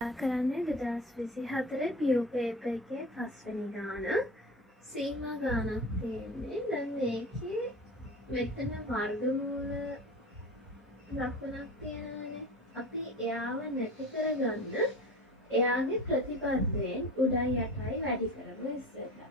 කරන්නේ 2024 පියෝ පේපර් එකේ පස්වෙනි ගාන සීමා ගානක් තියෙන්නේ. දැන් මේකේ මෙතන වර්ගමූල ලකුණක් තියෙනවානේ. අපි එයාව නැති කරගන්න එයාගේ ප්‍රතිපදයෙන් උඩයි යටයි වැඩි කරමු ඉස්සෙල්ලා.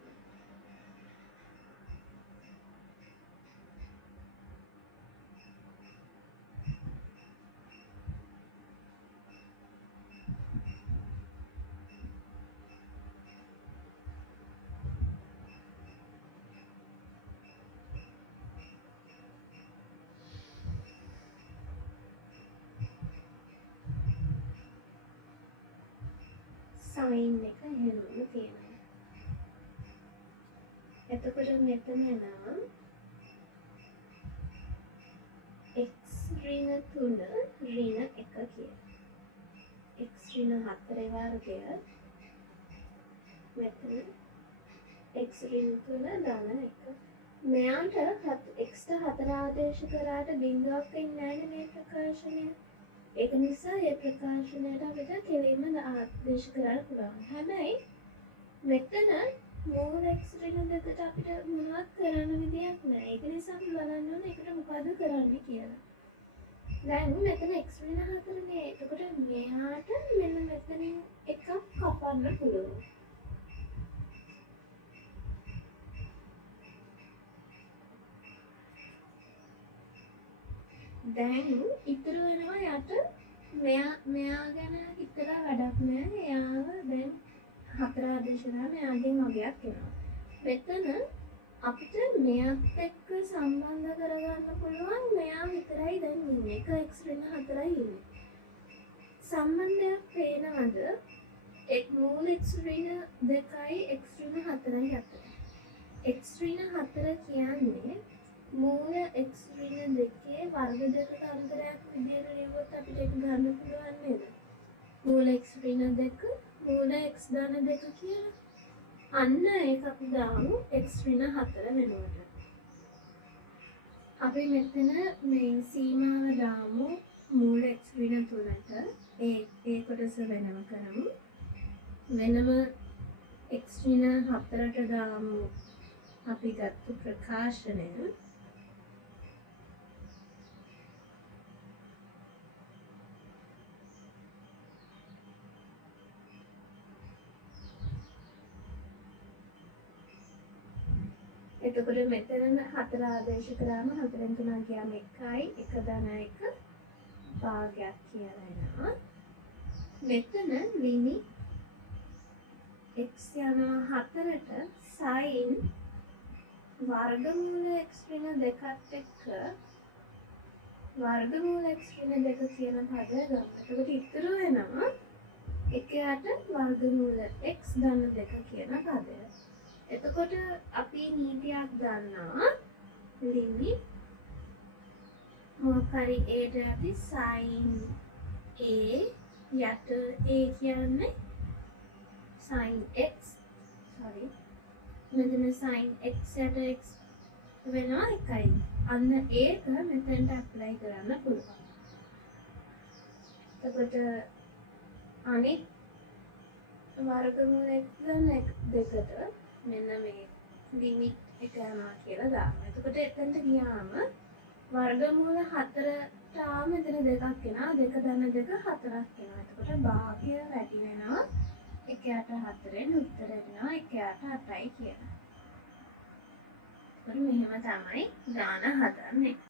සයින් එක එහෙමම තියෙනවා. එතකොට මෙතන නම් x ඍණ 3 ඍණ 1 කියලා. x ඍණ 4 වර්ගය මෙතන x ඍණ 3 ධන 1. මෙයාට x ට 4 ආදේශ කරාට බිංදුවක් වෙන්නේ නැහැ මේ ප්‍රකාශනය. ඒක නිසා මේ ප්‍රකාශනයට අපිට කෙලින්ම ආදේශ කරන්න පුළුවන්. හැබැයි මෙතන මූල x ඍණ 2ට අපිට මොනවත් කරන්න විදියක් නැහැ. ඒක නිසා අපි බලන්න ඕනේ ඒකට මොකද කරන්න කියලා. දැන් මෙතන x ඍණ 4 නේ. එතකොට මෙයාට මෙන්න මෙතනින් එකක් කපන්න පුළුවන්. දැන් ඉතුරු වෙනවා යට මෙයා ගැන හිතලා වැඩක් නැහැ. එයාව දැන් 4 ආදේශ කරාම එයාගෙන් වගයක් එනවා. මෙතන අපිට මෙයාත් එක්ක සම්බන්ධ කරගන්න පුළුවන් මෙයා විතරයි දැන් ඉන්නේ. එක x ඍණ 4යි ඉන්නේ. සම්බන්ධයක් පේනවද? මූල x ඍණ 2යි x ඍණ 4යි අතර. x ඍණ 4 කියන්නේ මූල x ඍණ 2 වර්ග දෙකක අන්තරයක් විදියට ලියුවොත් අපිට ඒක ගන්න පුළුවන් නේද? මූල x ඍණ 2 මූල x ධන 2 කියලා. අන්න ඒක අපි දාමු x ඍණ 4 වෙනුවට. අපි මෙතන මේ සීමාව දාමු මූල x ඍණ 3ට. ඒ කොටස වෙනම කරමු. වෙනම x ඍණ 4ට දාමු අපි ගත්ත ප්‍රකාශනය. එතකොට මෙතන 4 ආදේශ කරාම 4න් 3 ගියාම 1යි 1 ධන 1 භාගයක් කියලා එනවා. මෙතන ලිමිට් x යනවා 4ට sin වර්ගමූල x ඍණ 2ත් එක්ක වර්ගමූල x ඍණ 2 කියන පදය ගන්න. එතකොට ඉතුරු වෙනවා 1ට වර්ගමූල x ධන 2 කියන පදය. එතකොට අපි නීතියක් ගන්නවා ලිමිට් මොකක් හරි a ට යටි sin a යට a කියන්නේ sin x මෙතන sin x යට x වෙනවා 1යි. අන්න ඒක මෙතනට ඇප්ලයි කරන්න පුළුවන්. එතකොට අනිත් වර්ගමූල x ධන 2ට මෙන්න මේ ලිමිට් එක යනවා කියලා දාන්න. එතකොට එතනට ගියාම වර්ගමූල 4ට ආව මෙතන 2ක් එනවා. 2 ධන 2 4ක් එනවා. එතකොට භාගය වැඩි වෙනවා. 1ට 4ෙන් උත්තර එනවා 1ට 8යි කියලා. මෙහෙම තමයි ගාන හදන්නේ.